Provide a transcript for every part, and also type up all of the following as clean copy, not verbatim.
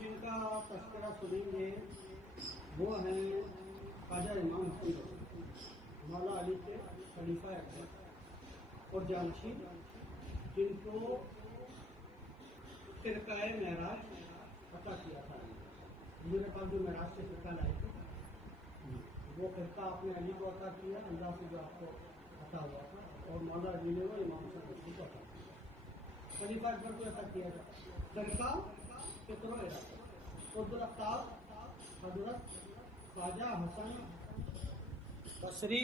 جن کا تذکرہ سنیں گے وہ ہیں خواجہ امام حسن مولا علی کے خلیفہ اکبر اور جانشین، جن کو فرقہ معراج عطا کیا تھا۔ میرے پاس جو معراج سے فرقہ لائے تھے وہ فرقہ آپ نے علی کو عطا کیا، اللہ سے جو آپ کو عطا ہوا تھا، اور مولا علی نے وہ امام حسن بصری کو عطا کیا، خلیفہ اکبر کو عطا کیا تھا۔ فرقہ فکر و ارادہ قطب الافطار حضرت خواجہ حسن بصری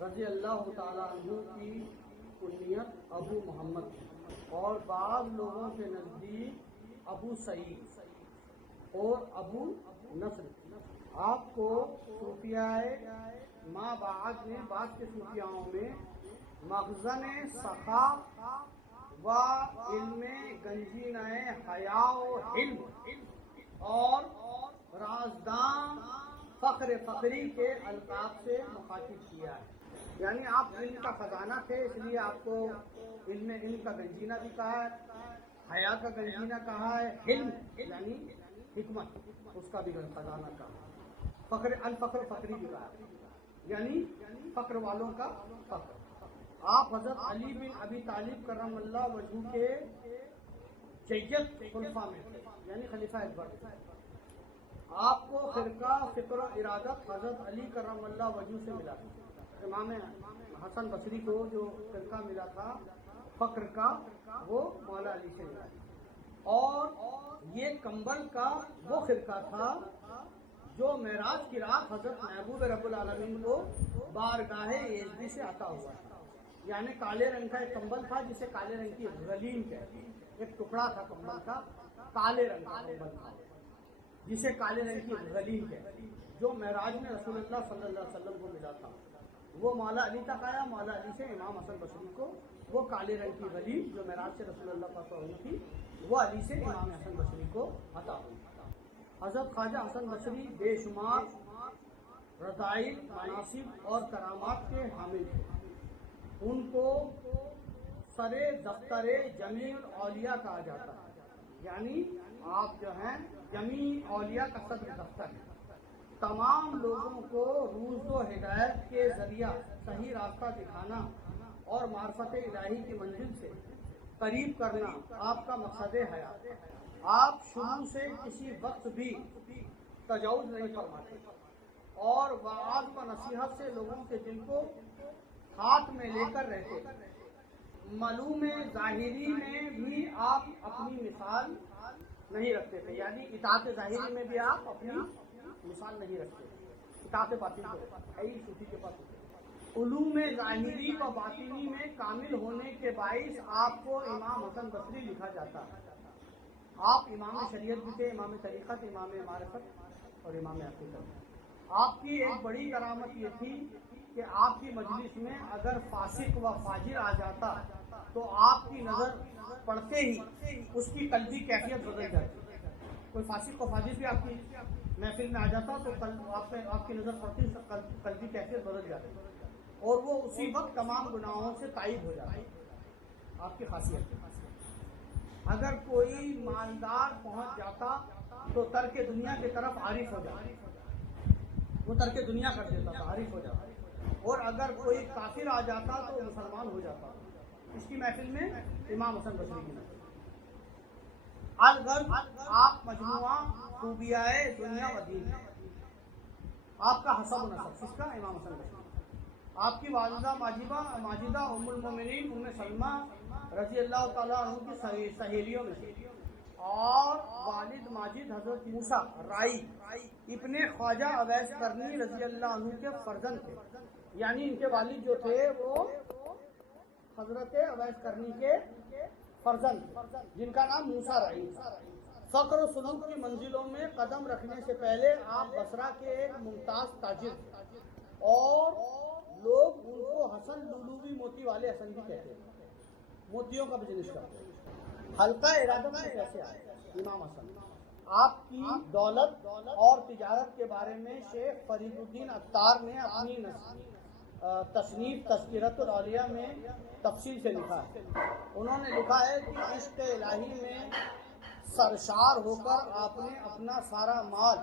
رضی اللہ تعالیٰ عنہ کی کنیت ابو محمد اور بعض لوگوں کے نزدیک ابو سعید اور ابو نصر۔ آپ کو صوفیاء ما بعد میں بعد کے صوفیاؤں میں مخزن سخا و علم گنجینہ حیا و علم اور رازداں فخر فخری کے القاب سے مخاطب کیا ہے، یعنی آپ علم کا خزانہ تھے، اس لیے آپ کو علم کا گنجینہ بھی کہا ہے، حیا کا گنجینہ کہا ہے، علم یعنی حکمت اس کا بھی خزانہ کہا ہے، فخر الفخر فخری بھی کہا ہے، یعنی فخر والوں کا فخر۔ آپ حضرت علی بن ابی طالب کرم اللہ وجہہ کے جیت خلفاء میں تھے، یعنی خلیفہ اکبر تھے۔ آپ کو فرقہ فکر و ارادت حضرت علی کرم اللہ وجہہ سے ملا تھا۔ امام حسن بصری کو جو فرقہ ملا تھا فخر کا وہ مولا علی سے ملا تھا، اور یہ کمبل کا وہ فرقہ تھا جو معراج کی رات حضرت محبوب رب العالمین کو بارگاہ یزدی سے عطا ہوا تھا، یعنی کالے رنگ کا ایک کمبل تھا جسے کالے رنگ کی غلیم کہتے ہیں، ایک ٹکڑا تھا کمبل کا کالے رنگ کا کمبل تھا جسے کالے رنگ کی غلیم کہتے ہیں، جو معراج میں رسول اللہ صلی اللہ علیہ وسلم کو ملا تھا، وہ مولا علی تک آیا، مولا علی سے امام حسن بصری کو وہ کالے رنگ کی غلیم جو معراج سے رسول اللہ پاک ہوئی تھی وہ علی سے امام حسن بصری کو عطا ہوئی۔ حضرت خواجہ حسن بصری بے شمار رضائل، مناصب اور کرامات کے حامل تھے۔ ان کو سر دفتر جمیع الاولیاء کہا جاتا ہے، یعنی آپ جو ہیں جمیع اولیاء کا صدر دفتر ہے، تمام لوگوں کو روز و ہدایت کے ذریعہ صحیح راستہ دکھانا اور معرفت الہی کی منزل سے قریب کرنا آپ کا مقصد حیات۔ آپ شروع سے کسی وقت بھی تجاوز نہیں فرماتے اور وعظ و نصیحت سے لوگوں کے دل کو ہاتھ میں لے کر رہتے۔ معلوم ظاہری میں بھی آپ اپنی مثال نہیں رکھتے تھے، یعنی اطاعت ظاہری میں بھی آپ اپنی مثال نہیں رکھتے، اطاعت باطن کو ہے صوفی کے پاس۔ علوم ظاہری و باطنی میں کامل ہونے کے باعث آپ کو امام حسن بصری لکھا جاتا ہے۔ آپ امام شریعت بھی تھے، امام طریقت، امام معرفت اور امام حقیقت۔ آپ کی ایک بڑی کرامت یہ تھی کہ آپ کی مجلس میں اگر فاسق و فاجر آ جاتا تو آپ کی نظر پڑتے ہی اس کی قلبی کیفیت بدل جاتی۔ کوئی فاسق و فاجر بھی آپ کی محفل میں آ جاتا تو آپ کی نظر پڑتی قلبی کیفیت بدل جاتی اور وہ اسی وقت تمام گناہوں سے تائب ہو جاتا۔ آپ کی خاصیت اگر کوئی مالدار پہنچ جاتا تو ترک دنیا کی طرف عارف ہو جاتا، وہ ترک دنیا کر دیتا تھا، عارف ہو جاتا، اور اگر کوئی کافر آ جاتا تو مسلمان ہو جاتا۔ اس کی محفل میں امام حسن بصری کی محفل الغرض آپ مجموعہ خوبیاء دنیا و دین، آپ کا حسب و نسب کس کا؟ امام حسن بصری۔ آپ کی والدہ ماجدہ ام المومنین ام سلمہ رضی اللہ تعالیٰ عنہ کی سہیلیوں میں سے، اور والد ماجد حضرت موسیٰ رائی ابن خواجہ اویس قرنی رضی اللہ عنہ کے فرزند تھے، یعنی ان کے والد جو تھے وہ حضرت اویس قرنی کے فرزند تھے جن کا نام موسیٰ رائی تھا۔ فقر و سلوک کی منزلوں میں قدم رکھنے سے پہلے آپ بصرہ کے ایک ممتاز تاجر تھے اور لوگ ان کو حسن لولوی موتی والے حسن بھی کہتے ہیں، موتیوں کا بزنس کرتے ہیں۔ حلقہ ارادت میں کیسے آئے امام حسن؟ آپ کی دولت اور تجارت کے بارے میں شیخ فرید الدین عطار نے اپنی تصنیف تذکرۃ الاولیاء میں تفصیل سے لکھا ہے۔ انہوں نے لکھا ہے کہ عشق الہی میں سرشار ہو کر آپ نے اپنا سارا مال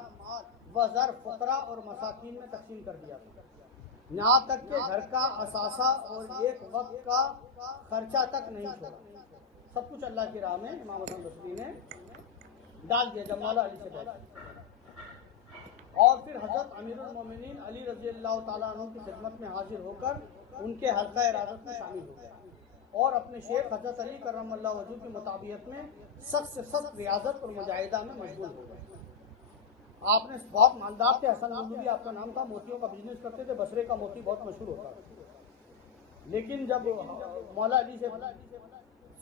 و زر فقراء اور مساکین میں تقسیم کر دیا تھا، یہاں تک کہ گھر کا اثاثہ اور ایک وقت کا خرچہ تک نہیں چھوڑا، سب کچھ اللہ کی راہ میں امام حسن بصری نے ڈال دیا جب مولا علی سے بیٹھ۔ اور پھر حضرت امیر المومنین علی رضی اللہ تعالیٰ عنہ کی خدمت میں حاضر ہو کر ان کے حلقہ ارادت میں شامل ہو گئے اور اپنے شیخ حضرت علی کرم اللہ وجہ کی مطابعت میں سخت سے سخت ریاضت اور مجاہدہ میں مشغول ہو گئے۔ آپ نے بہت مالدار تھے، حسن نندوی آپ کا نام تھا، موتیوں کا بزنس کرتے تھے، بصرے کا موتی بہت مشہور ہوتا ہے، لیکن جب مولا علی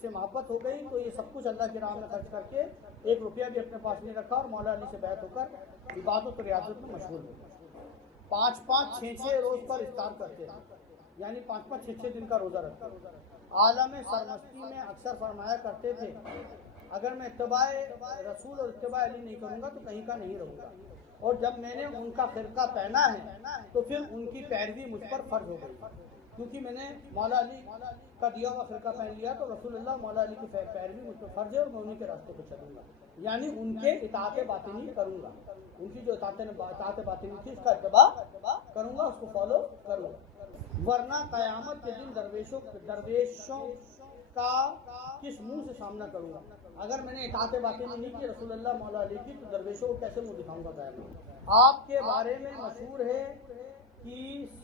سے محبت ہو گئی تو یہ سب کچھ اللہ کی راہ میں خرچ کر کے 1 روپیہ بھی اپنے پاس نہیں رکھا اور مولا علی سے بیعت ہو کر عبادت و ریاضت میں مشغول ہو گئے۔ 5-5 6-6 روز پر افطار کرتے تھے، یعنی 5-5 6-6 دن کا روزہ رکھتے تھے۔ عالم سرمستی میں اکثر فرمایا کرتے تھے اگر میں اتباع رسول اور اتباع علی نہیں کروں گا تو کہیں کا نہیں رہوں گا، اور جب میں نے ان کا فرقہ پہنا ہے تو پھر ان کی پیروی مجھ پر فرض ہو گئی، کیونکہ میں نے مولا علی کا دیا ہوا فرقہ پہن لیا تو رسول اللہ مولا علی کی پیروی مجھ پر فرض ہے اور میں انہیں کے راستے پہ چلوں گا، یعنی ان کے اطاعت باطنی کروں گا، ان کی جو اطاعت باطنی تھی اس کا اتباع کروں گا، اس کو فالو کروں گا، ورنہ قیامت کے دن درویشوں کا کس منہ سے سامنا کروں گا؟ اگر میں نے اطاعت باطنی نہیں کی رسول اللہ مولا علی کی تو درویشوں کو کیسے منہ دکھاؤں گا قیامت؟ آپ کے بارے میں مشہور ہے کہ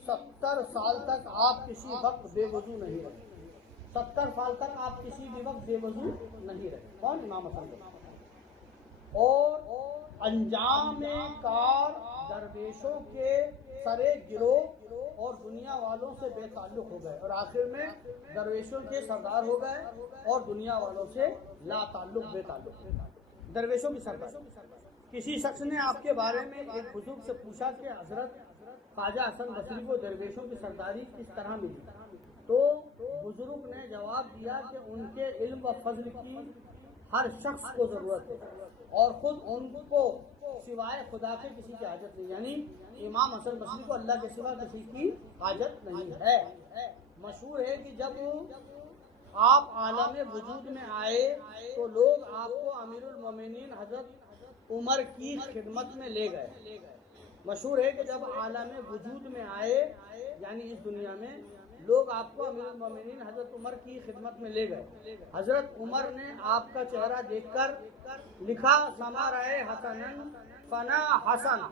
70 سال تک آپ کسی وقت بے وضو نہیں رہے، 70 سال تک آپ کسی بھی وقت بے وضو نہیں رہے، کون؟ امام حسن بصری۔ اور انجام کار درویشوں کے سرے گروہ اور دنیا والوں سے بے تعلق ہو گئے، اور آخر میں درویشوں کے سردار ہو گئے اور دنیا والوں سے لا تعلق بے تعلق، درویشوں کی سردار۔ کسی شخص نے آپ کے بارے میں ایک بزرگ سے پوچھا کہ حضرت خواجہ حسن بصری کو درویشوں کی سرداری کس طرح ملی؟ تو بزرگ نے جواب دیا کہ ان کے علم و فضل کی ہر شخص کو ضرورت ہے اور خود ان کو سوائے خدا کے کسی کی حاجت نہیں، یعنی امام حسن بصری کو اللہ کے سوا کسی کی حاجت نہیں ہے۔ مشہور ہے کہ جب آپ عالم وجود میں آئے تو لوگ آپ کو امیر المومنین حضرت عمر کی خدمت میں لے گئے۔ مشہور ہے کہ جب عالم وجود میں آئے یعنی اس دنیا میں لوگ آپ کو امیر المومنین حضرت عمر کی خدمت میں لے گئے، حضرت عمر نے آپ کا چہرہ دیکھ کر لکھا سما رہے حسنن فنا حسن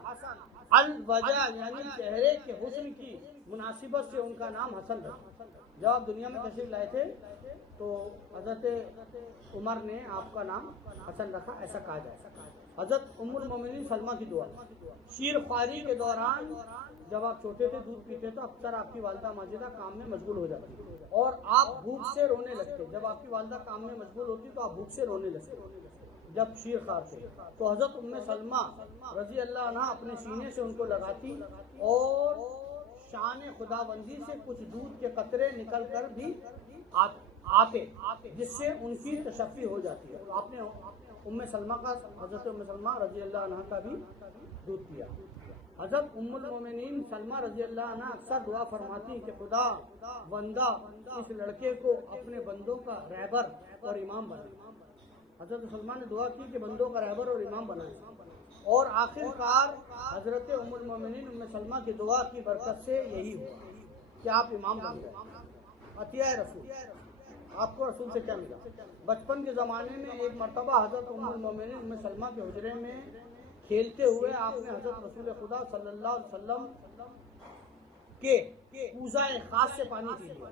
الوجہ، یعنی چہرے کے حسن کی مناسبت سے ان کا نام حسن رکھا۔ جب آپ دنیا میں تشریف لائے تھے تو حضرت عمر نے آپ کا نام حسن رکھا، ایسا کہا جائے۔ حضرت ام المومنین سلمہ کی دعا، شیر خواری کے دوران جب آپ چھوٹے تھے دودھ پیتے تو اکثر آپ کی والدہ ماجدہ کام میں مشغول ہو جاتی اور آپ بھوک سے رونے لگتے، جب آپ کی والدہ کام میں مشغول ہوتی تو آپ بھوک سے رونے لگتے جب شیر خوار تھے، تو حضرت ام سلمہ رضی اللہ عنہ اپنے سینے سے ان کو لگاتی اور شان خداوندی سے کچھ دودھ کے قطرے نکل کر بھی آتے جس سے ان کی تشفی ہو جاتی ہے۔ آپ نے ام سلمہ کا، حضرت ام سلمہ رضی اللہ عنہ کا بھی دودھ پیا۔ حضرت ام المومنین سلمہ رضی اللہ عنہ اکثر دعا فرماتی کہ خدا بندہ اس لڑکے کو اپنے بندوں کا رہبر اور امام بنائے۔ حضرت سلمہ نے دعا کی کہ بندوں کا رہبر اور امام بنائے، اور آخر کار حضرت ام المومنین ام سلمہ کی دعا کی برکت سے یہی ہوا کہ آپ امام بن گئے۔ عطیہ رسول، آپ کو رسول سے کیا ملا؟ بچپن کے زمانے میں ایک مرتبہ حضرت ام المومنین ام سلمہ کے حجرے میں کھیلتے ہوئے آپ نے حضرت رسول خدا صلی اللہ علیہ وسلم کے کوزہ خاص سے پانی پی لیا۔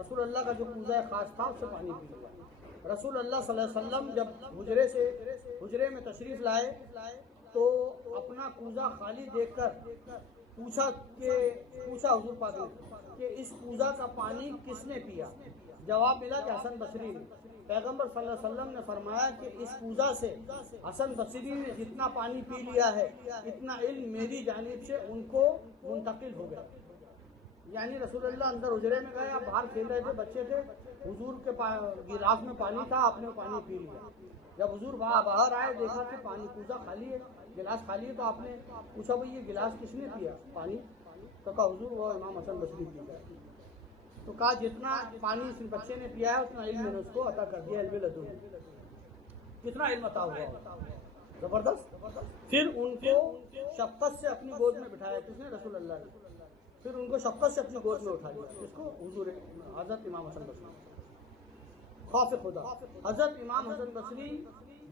رسول اللہ کا جو کوزہ خاص تھا اس سے پانی پی لیا۔ رسول اللہ صلی اللہ علیہ وسلم جب حجرے میں تشریف لائے تو اپنا کوزہ خالی دیکھ کر پوچھا حضور پاک نے کہ اس کوزہ کا پانی کس نے پیا؟ جواب ملا کہ حسن بصری نے۔ پیغمبر صلی اللہ علیہ وسلم نے فرمایا کہ اس کوزہ سے حسن بصری نے جتنا پانی پی لیا ہے اتنا علم میری جانب سے ان کو منتقل ہو گیا۔ یعنی رسول اللہ اندر حجرے میں گئے، آپ باہر کھیل رہے تھے، بچے تھے، حضور کے گلاس میں پانی تھا، آپ نے پانی پی لیا۔ جب حضور باہر آئے دیکھا کہ پانی کوزہ خالی ہے، گلاس خالی ہے، تو آپ نے پوچھا بھائی یہ گلاس کس نے پیا پانی؟ تو کہا حضور وہ امام حسن بصری پی گئے۔ تو کہا جتنا پانی اس بچے نے پیا ہے اتنا علم میں نے اس کو عطا کر دیا، علم لدن۔ کتنا علم عطا ہوا ہوگا، زبردست۔ پھر ان کو شفقت سے اپنی گود میں بٹھایا، کس نے؟ رسول اللہ نے۔ پھر ان کو شفقت سے اپنی گود میں اٹھا لیا، اس کو حضور حضرت امام حسن بصری، خوف خدا۔ حضرت امام حسن بصری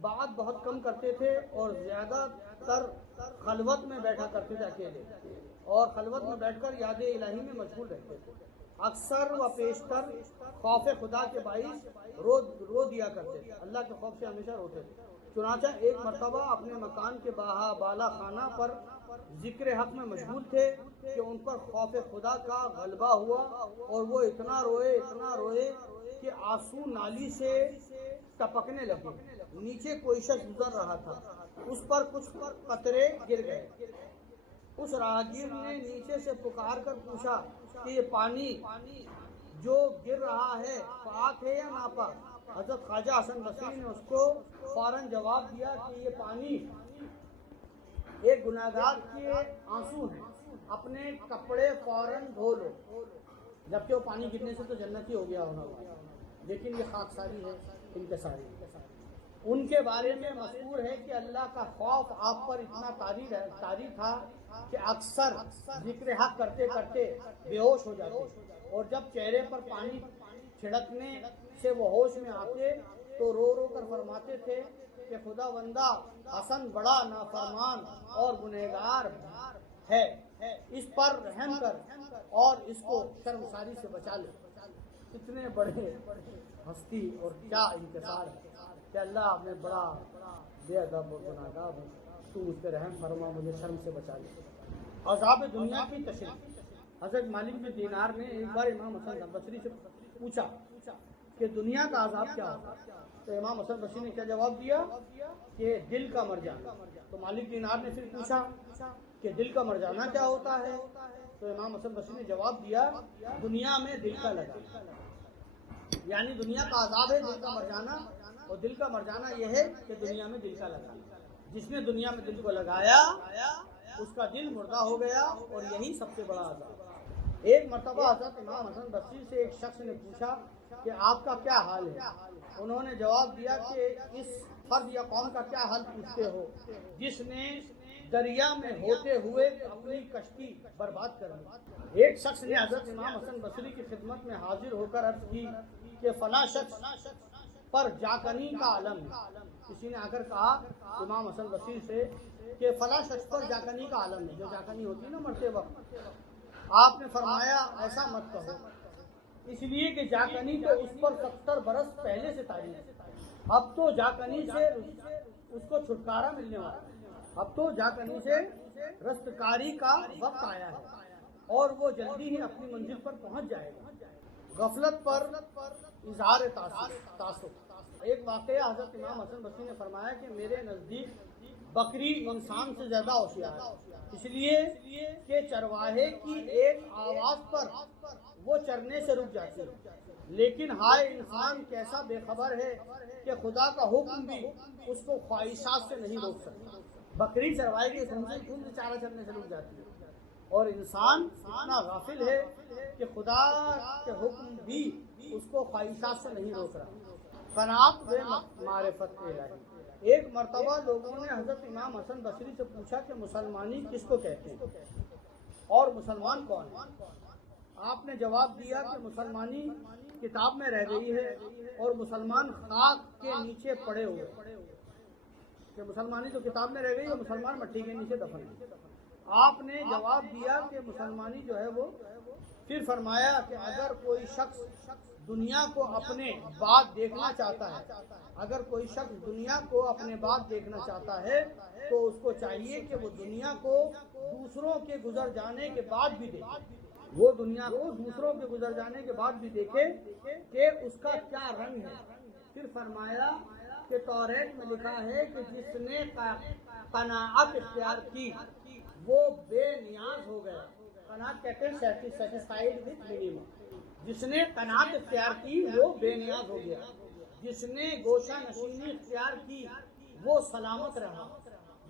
بات بہت کم کرتے تھے اور زیادہ تر خلوت میں بیٹھا کرتے تھے، اکیلے، اور خلوت میں بیٹھ کر یاد الہی میں مشغول رہتے تھے۔ اکثر و بیشتر خوف خدا کے باعث رو دیا کرتے تھے، اللہ کے خوف سے ہمیشہ روتے تھے۔ چنانچہ ایک مرتبہ اپنے مکان کے بالا خانہ پر ذکر حق میں مشغول تھے کہ ان پر خوف خدا کا غلبہ ہوا اور وہ اتنا روئے کہ آنسو نالی سے ٹپکنے لگے۔ نیچے کوئی شخص گزر رہا تھا، اس پر کچھ قطرے گر گئے۔ اس راہگیر نے نیچے سے پکار کر پوچھا کہ یہ پانی جو گر رہا ہے پاک ہے یا ناپاک؟ حضرت خواجہ حسن بصری نے اس کو فوراً جواب دیا کہ یہ پانی ایک گناہگار کے آنسو ہیں، اپنے کپڑے فوراً دھو لو۔ جبکہ وہ پانی گرنے سے تو جنتی ہو گیا ہونا، لیکن یہ خاکساری ہے، انکساری۔ ان کے بارے میں مشہور ہے کہ اللہ کا خوف آپ پر اتنا طاری تھا کہ اکثر ذکر حق کرتے کرتے بے ہوش ہو جاتے، اور جب چہرے پر پانی چھڑکنے سے وہ ہوش میں آتے تو رو کر فرماتے تھے کہ خدا بندہ حسن بڑا نافرمان اور گنہگار ہے، اس پر رحم کر اور اس کو شرمساری سے بچا لے۔ کتنے بڑے ہستی اور کیا انکسار ہے کہ اللہ میں بڑا بے ادب اور گناہگار ہوں، تو مجھ پہ رحم فرما، مجھے شرم سے بچا لے۔ عذاب دنیا کی تشریح۔ حضرت مالک بن دینار نے ایک بار امام حسن بصری سے پوچھا کہ دنیا کا عذاب کیا ہوتا ہے؟ تو امام حسن بصری نے کیا جواب دیا کہ دل کا مر جانا۔ تو مالک دینار نے پھر پوچھا کہ دل کا مر جانا کیا ہوتا ہے؟ تو امام حسن بصری نے جواب دیا دنیا میں دل کا لگانا، یعنی دنیا کا عذاب ہے دل کا مر جانا، اور دل کا مر جانا یہ ہے کہ دنیا میں دل کا لگانا۔ جس نے دنیا میں دل کو لگایا اس کا دل مردہ ہو گیا، اور یہی سب سے بڑا عذاب۔ ایک مرتبہ حضرت امام حسن بصری سے ایک شخص نے پوچھا کہ آپ کا کیا حال ہے؟ انہوں نے جواب دیا کہ اس فرد یا قوم کا کیا حال پوچھتے ہو جس نے دریا میں ہوتے ہوئے اپنی کشتی برباد کر دی۔ ایک شخص نے حضرت امام حسن بصری کی خدمت میں حاضر ہو کر عرض کی کہ فلاں شخص پر جاکنی کا علم ہے۔ کسی نے آ کر کہا امام حسن بصری سے کہ فلاں شخص پر جاکنی کا عالم ہے، جو جاکنی ہوتی ہے نا مرتے وقت۔ آپ نے فرمایا ایسا مت کہو، اس لیے کہ جاکنی تو اس پر 70 برس پہلے سے طاری ہے، اب تو جاکنی سے اس کو چھٹکارا ملنے والا ہے، اب تو جاکنی سے رستکاری کا وقت آیا ہے اور وہ جلدی ہی اپنی منزل پر پہنچ جائے گا۔ غفلت پر اظہار تعصب۔ ایک واقعہ حضرت امام حسن بصری نے فرمایا کہ میرے نزدیک بکری انسان سے زیادہ ہوشیار ہے، اس لیے کہ چرواہے کی ایک آواز پر وہ چرنے سے رک جاتی ہے، لیکن ہائے انسان کیسا بے خبر ہے کہ خدا کا حکم بھی اس کو خواہشات سے نہیں روک سکتا۔ بکری چرواہے کی حکم سے چارہ چرنے سے رک جاتی ہے، اور انسان اتنا غافل ہے کہ خدا کے حکم بھی اس کو خواہشات سے نہیں روک رہا۔ قناعت و معرفت الہی۔ ایک مرتبہ لوگوں نے حضرت امام حسن بصری سے پوچھا کہ مسلمانی کس کو کہتے ہیں اور مسلمان کون ہے؟ آپ نے جواب دیا کہ مسلمانی کتاب میں رہ گئی ہے اور مسلمان خاک کے نیچے پڑے ہوئے، کہ مسلمانی تو کتاب میں رہ گئی اور مسلمان مٹی کے نیچے دفن ہے۔ آپ نے جواب دیا کہ مسلمانی جو ہے وہ، پھر فرمایا کہ اگر کوئی شخص دنیا کو اپنے بعد دیکھنا چاہتا ہے، اگر کوئی شخص دنیا کو اپنے بعد دیکھنا چاہتا ہے تو اس کو چاہیے کہ وہ دنیا کو دوسروں کے گزر جانے کے بعد بھی دیکھے، وہ دنیا کو دوسروں کے گزر جانے کے بعد بھی دیکھے کہ اس کا کیا رنگ ہے۔ پھر فرمایا کہ توریت میں لکھا ہے کہ جس نے قناعت اختیار کی وہ بے نیاز ہو گیا۔ قناعت کہتے ہیں سیٹسفائیڈ وتھ منیمم۔ جس نے قناعت اختیار کی وہ بے نیاز ہو گیا، جس نے گوشہ نشینی اختیار کی وہ سلامت رہا،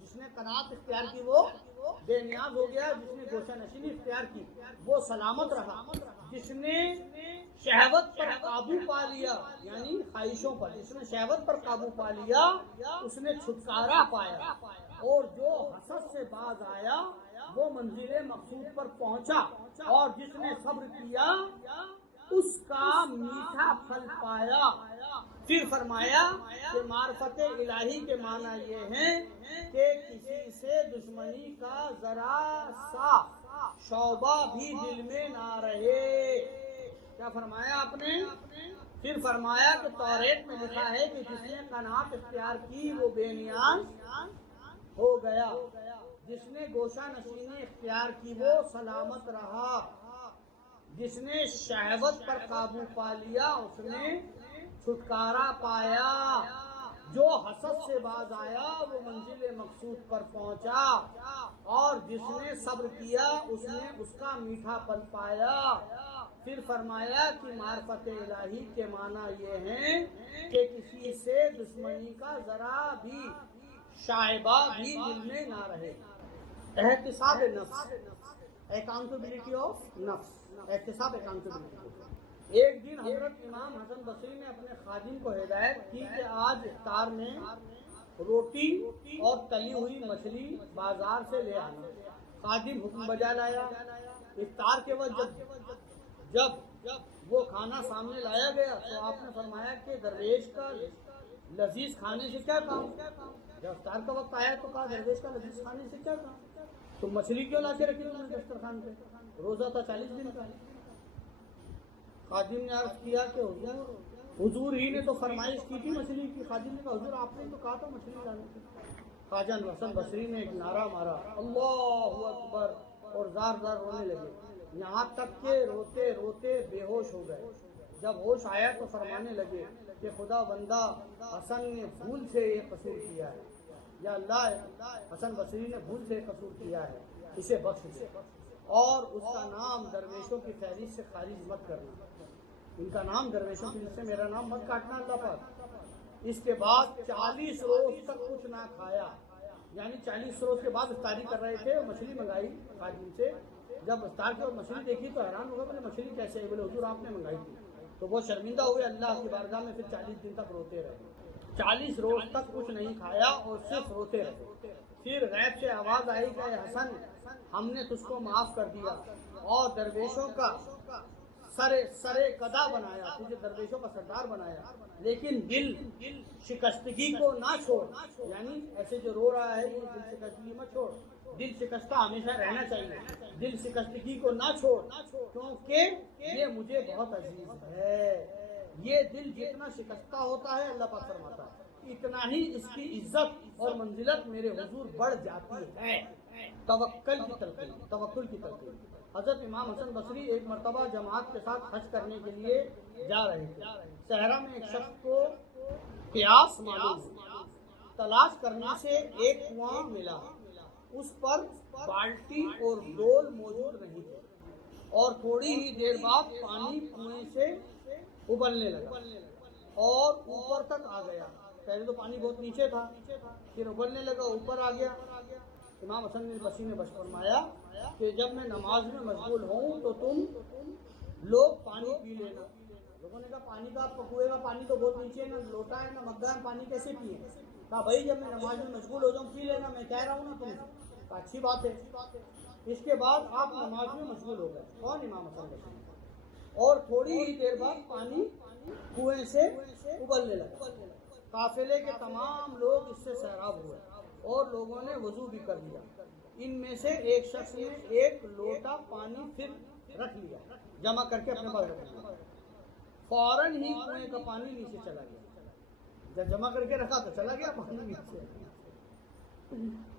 جس جس نے قناعت اختیار کی وہ بے نیاز ہو گیا، جس نے گوشہ نشینی اختیار کی وہ سلامت رہا، جس نے شہوت پر قابو پا لیا یعنی خواہشوں پر، جس نے شہوت پر قابو پا لیا اس نے چھٹکارا پایا، اور جو حسد سے باز آیا وہ منزل مقصود پر پہنچا، اور جس نے صبر کیا اس کا میٹھا پھل پایا۔ پھر فرمایا کہ معرفت الہی کے معنی یہ ہیں کہ کسی سے دشمنی کا ذرا سا شعبہ بھی دل میں نہ رہے۔ کیا فرمایا آپ نے؟ پھر فرمایا کہ توریت میں لکھا ہے کہ جس نے قناعت اختیار کی وہ بے نیاز ہو گیا، جس نے گوشہ نشینی اختیار کی وہ سلامت رہا، جس نے شہوت پر قابو پا لیا اس نے چھٹکارا پایا، جو حسد سے باز آیا وہ منزل مقصود پر پہنچا، اور جس نے صبر کیا اس نے اس کا میٹھا پھل پایا۔ پھر فرمایا کہ معرفت الہی کے معنی یہ ہیں کہ کسی سے دشمنی کا ذرا بھی شائبہ بھی دل میں نہ رہے۔ احتساب نفس، اکاؤنٹیبلٹی آف نفس، احتساب اکاؤنٹیبلٹی۔ ایک دن حضرت امام حسن بصری نے اپنے خادم کو ہدایت کی کہ آج افطار میں روٹی اور تلی ہوئی مچھلی بازار سے لے آنا۔ خادم حکم بجا لایا۔ افطار کے وقت جب وہ کھانا سامنے لایا گیا تو آپ نے فرمایا کہ درویش کا لذیذ کھانے سے کیا کام؟ جب افطار کا وقت آیا تو کہا درویش کا لذیذ کھانے سے کیا کام؟ تو مچھلی کیوں لا کے رکھی تم نے دسترخوان پہ؟ روزہ تھا 40 دن کا۔ خادم نے عرض کیا کہ حضور ہی نے تو فرمائش کی تھی مچھلی کی۔ خادم نے کہا حضور آپ نے تو کہا تھا مچھلی لانے کی۔ خواجہ حسن بصری نے ایک نعرہ مارا اللہ اکبر اور زار زار رونے لگے، یہاں تک کہ روتے روتے بے ہوش ہو گئے۔ جب ہوش آیا تو فرمانے لگے کہ خدا بندہ حسن نے بھول سے یہ قصور کیا ہے، یا اللہ حسن بصری نے بھول سے قصور کیا ہے، اسے بخش دے، اور اس کا نام درویشوں کی فہرست سے خارج مت کرنا، ان کا نام درویشوں کی لسٹ سے میرا نام مت کاٹنا اللہ پاک۔ اس کے بعد 40 روز تک کچھ نہ کھایا، یعنی 40 روز کے بعد افطاری کر رہے تھے، مچھلی منگائی خادم سے۔ جب افطار کے بعد مچھلی دیکھی تو حیران ہو گیا، بولے مچھلی کیسے ہے؟ بولے حضور آپ نے منگائی تھی۔ تو وہ شرمندہ ہوئے، اللہ کی بارگاہ میں پھر 40 دن تک روتے رہے، 40 روز تک کچھ نہیں کھایا اور صرف روتے رہے۔ پھر غیب سے آواز آئی کہ اے حسن ہم نے تجھ کو معاف کر دیا اور درویشوں کا سرے قدا بنایا، تجھے درویشوں کا سردار بنایا، لیکن دل شکستگی کو نہ چھوڑ، یعنی ایسے جو رو رہا ہے یہ دل شکستگی مت چھوڑ، دل شکستہ ہمیشہ رہنا چاہیے، دل شکستگی کو نہ چھوڑ، کیونکہ یہ مجھے بہت عزیز ہے۔ یہ دل جتنا شکستہ ہوتا ہے اللہ پاک فرماتا ہے اتنا ہی اس کی عزت اور منزلت میرے حضور بڑھ جاتی ہے۔ توکل کی تلقین۔ حضرت امام حسن بصری ایک مرتبہ جماعت کے ساتھ حج کرنے کے لیے جا رہے تھے۔ صحرا میں ایک شخص کو پیاس معلوم ہوئی، تلاش کرنے سے ایک کنواں ملا، اس پر بالٹی اور ڈول موجود نہیں تھے، اور تھوڑی ہی دیر بعد پانی کنویں سے ابلنے لگا اور اوپر تک آ گیا۔ پہلے تو پانی بہت نیچے تھا، پھر ابلنے لگا، اوپر آ گیا۔ امام حسن بصری نے فرمایا کہ جب میں نماز میں مشغول ہوں تو تم لوگ پانی پی لینا۔ لوگوں نے کہا پانی کا کنویں کا پانی تو بہت نیچے ہے، نہ لوٹا ہے نہ مگا ہے، پانی کیسے پیے؟ کہا بھائی جب میں نماز میں مشغول ہو جاؤں پی لینا، میں کہہ رہا ہوں نا تم۔ کہا اچھی بات ہے۔ اس کے بعد آپ نماز میں مشغول ہو گئے، کون؟ امام حسن بصری، اور تھوڑی ہی دیر بعد پانی کنویں سے ابلنے لگا۔ قافلے کے تمام لوگ اس سے سیراب ہوئے اور لوگوں نے وضو بھی کر لیا۔ ان میں سے ایک شخص نے ایک لوٹا پانی پھر رکھ لیا، جمع کر کے اپنے پاس رکھ لیا، فوراً ہی کنویں کا پانی نیچے چلا گیا۔ جب جمع کر کے رکھا تو چلا گیا پانی نیچے۔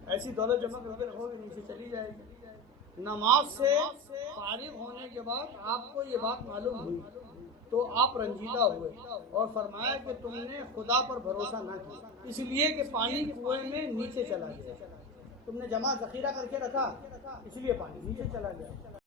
ایسی دولت جمع کر کے رکھو گے نیچے چلی جائے گی۔ نماز سے فارغ ہونے کے بعد آپ کو یہ بات معلوم ہوئی تو آپ رنجیدہ ہوئے اور فرمایا کہ تم نے خدا پر بھروسہ نہ کیا، اس لیے کہ پانی کنویں میں نیچے چلا گیا۔ تم نے جمع ذخیرہ کر کے رکھا اس لیے پانی نیچے چلا گیا۔